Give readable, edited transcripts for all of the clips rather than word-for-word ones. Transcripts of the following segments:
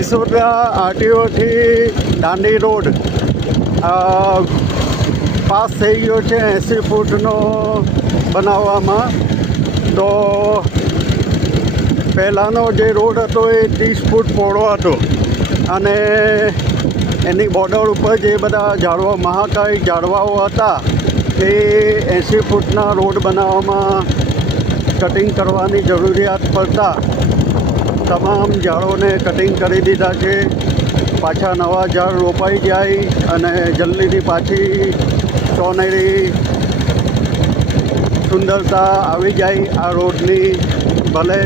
Sisodara આરટીઓથી Dandi road pass થઈ ગયો છે 80 ફૂટનો બનાવવામાં. તો પહેલાંનો જે રોડ હતો એ 30 ફૂટ પહોળો હતો અને એની બોર્ડર ઉપર જે બધા ઝાડવા મહાકાય ઝાડવાઓ હતા એ 80 ફૂટના રોડ બનાવવામાં કટિંગ કરવાની જરૂરિયાત પડતા તમામ ઝાડોને કટિંગ કરી દીધા છે. પાછા નવા ઝાડ રોપાઈ જાય અને જલ્દીથી પાછી સોનેરી સુંદરતા આવી જાય આ રોડની. ભલે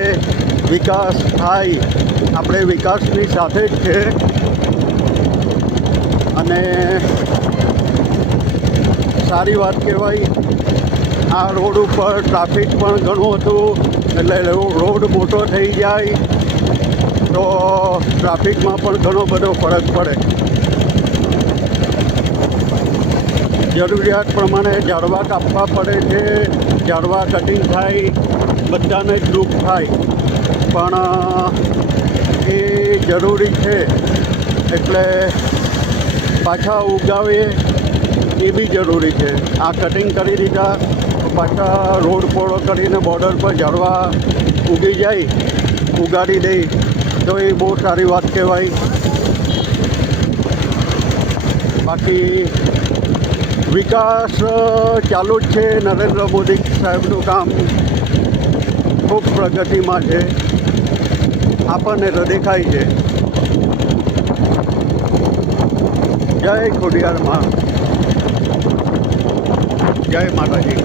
વિકાસ થાય, આપણે વિકાસની સાથે જ છે અને સારી વાત કહેવાય. આ રોડ ઉપર ટ્રાફિક પણ ઘણું હતું એટલે રોડ મોટો થઈ જાય તો ટ્રાફિકમાં પણ ઘણો બધો ફરક પડે. જરૂરિયાત પ્રમાણે ઝાડવા કાપવા પડે છે, ઝાડવા કટિંગ થાય, બધાને જ દુઃખ થાય પણ એ જરૂરી છે. એટલે પાછા ઉગાવીએ એ બી જરૂરી છે. આ કટિંગ કરી દીધા પાછા રોડ પહોળો કરીને બોર્ડર પર ઝાડવા ઉગી જાય, ઉગાડી દે તો એ બહુ સારી વાત કહેવાય. બાકી વિકાસ ચાલુ જ છે. નરેન્દ્ર મોદી સાહેબનું કામ ખૂબ પ્રગતિમાં છે, આપણને તો દેખાય છે. જય ખોડિયાર માં, જય માતાજી.